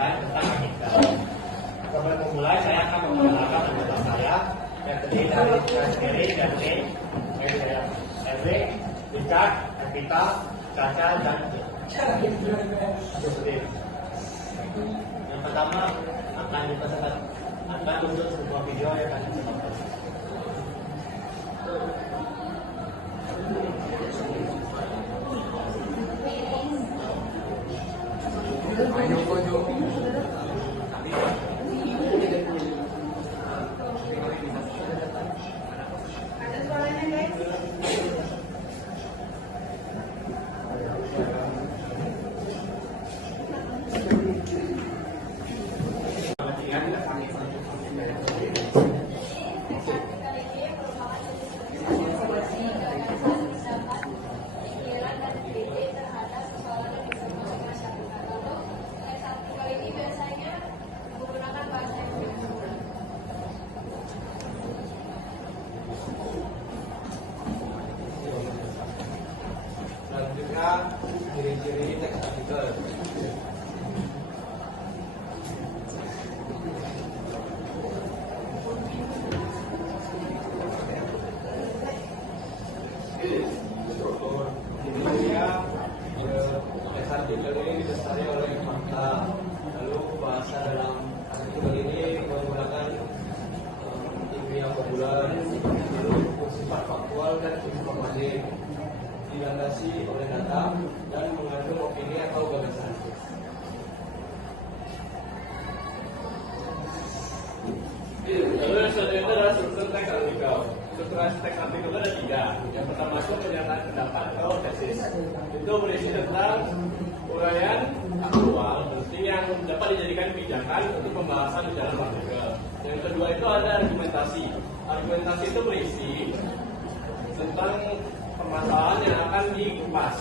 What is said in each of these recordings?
penjelasan tentang artikel. Sebelum memulai, saya akan memperkenalkan anggota saya yang terdiri dari Sendiri, Jani, RW, Richard, Evita, Caca, dan Joseph. Yang pertama akan untuk sebuah video yang akan kita tonton. Selanjutnya ciri-ciri teks artikel. Struktur. Intinya teks artikel ini didasari oleh fakta. Lalu bahasa dalam artikel ini menggunakan ilmiah populer, lalu bersifat faktual dan informatif, dilandasi oleh data dan mengandung opini atau gagasan. Lalu yang selanjutnya adalah struktur teks artikel. Struktur teks artikel itu ada 3. Yang pertama itu pernyataan pendapat atau tesis. Itu berisi tentang uraian aktual penting yang dapat dijadikan pijakan untuk pembahasan di dalam artikel. Yang kedua itu ada argumentasi. Argumentasi itu berisi tentang permasalahan yang akan dikupas.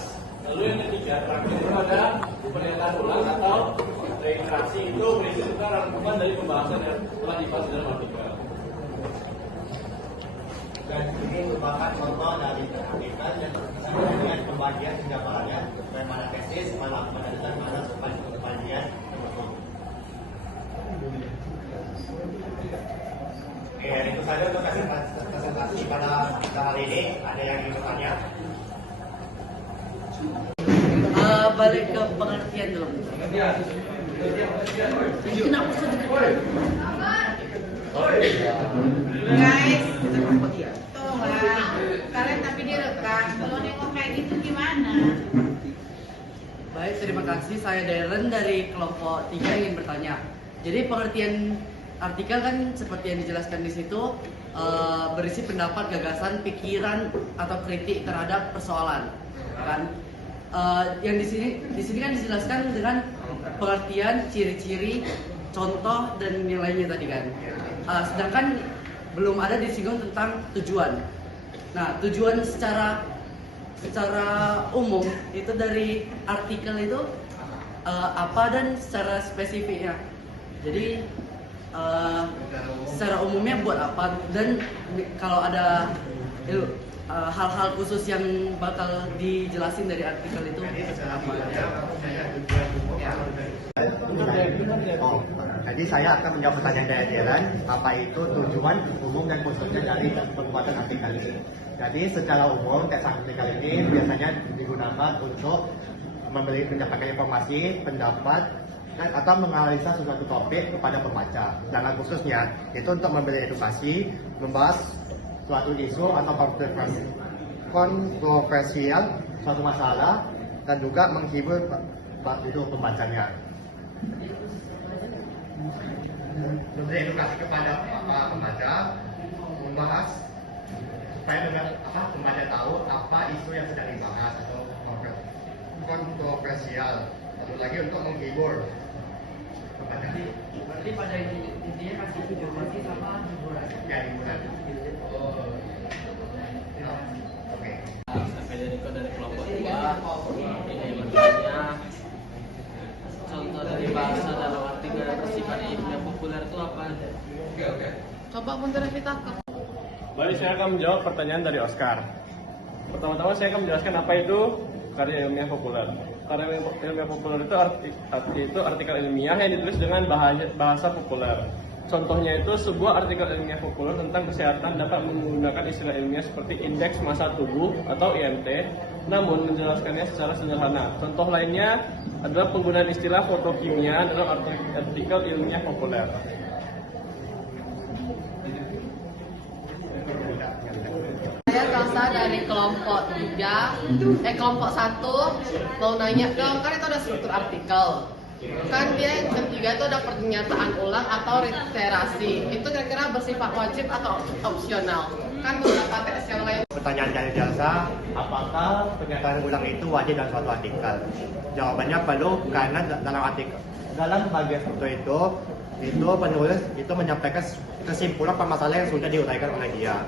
Lalu yang ketiga terakhir itu ada pernyataan ulang atau reiterasi, itu berisi tentang rangkuman dari pembahasan yang telah dibahas dalam artikel. Dan ini merupakan contoh dari artikel yang berkaitan dengan pembagian 3 bagian, mana tesis, mana penelitian, mana pembagian nomor. Oke, itu saja untuk presentasi pada hal ini. Ada yang ingin bertanya? Balik ke pengertian dulu. Kenapa Guys, tolonglah kalian tapi direkam. Kalau nengok kayak gitu gimana? Baik, terima kasih. Saya Darren dari kelompok 3 ingin bertanya. Jadi pengertian artikel kan seperti yang dijelaskan di situ berisi pendapat, gagasan, pikiran atau kritik terhadap persoalan. Kan? Yang di sini kan dijelaskan dengan pengertian, ciri-ciri, contoh dan yang lainnya tadi kan. Sedangkan belum ada disinggung tentang tujuan. Nah, tujuan secara umum itu dari artikel itu apa dan secara spesifiknya. Jadi secara umumnya buat apa dan kalau ada hal-hal khusus yang bakal dijelasin dari artikel itu apa? Jadi saya akan menjawab pertanyaan dari Darren, apa itu tujuan umum dan khususnya dari pembuatan artikel ini. Jadi secara umum teks artikel ini biasanya digunakan untuk mendapatkan informasi, pendapat, atau menganalisa suatu topik kepada pembaca. Sedangkan khususnya itu untuk memberi edukasi, membahas suatu isu atau kontroversial suatu masalah, dan juga menghibur itu pembacanya. Memberi edukasi kepada pembaca, membahas supaya pembaca tahu apa isu yang sedang dibahas atau kontroversial. Satu lagi untuk menghibur. Berarti pada intinya kasih informasi sama hiburan. Ya, hiburan. Oke. Saya dari kelompok 2 ini bertanya contoh dari bahasa dalam artikel yang bersifat ilmiah populer itu apa? Oke. Coba mundur kita ke. Baik, saya akan menjawab pertanyaan dari Oscar. Pertama-tama saya akan menjelaskan apa itu karya ilmiah populer. karya ilmiah populer itu artikel ilmiah yang ditulis dengan bahasa populer. Contohnya itu sebuah artikel ilmiah populer tentang kesehatan dapat menggunakan istilah ilmiah seperti indeks massa tubuh atau IMT, namun menjelaskannya secara sederhana. Contoh lainnya adalah penggunaan istilah fotokimia dalam artikel ilmiah populer. Saya Rosa dari kelompok 1 mau nanya dong, kan itu ada struktur artikel. Kan dia yang ketiga itu ada pernyataan ulang atau reiterasi. Itu kira-kira bersifat wajib atau opsional? Kan beberapa teks yang lain. Pertanyaan dari Jalsa, apakah pernyataan ulang itu wajib dalam suatu artikel? Jawabannya perlu, karena dalam bagian struktur itu penulis itu menyampaikan kesimpulan permasalahan yang sudah diuraikan oleh dia.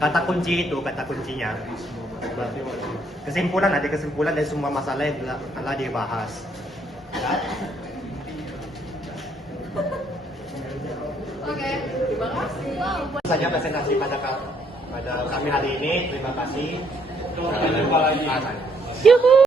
Kata kuncinya. Kesimpulan dari semua masalah yang telah dibahas. Oke, terima kasih. Saja presentasi pada kami hari ini. Terima kasih. Jumpa lagi.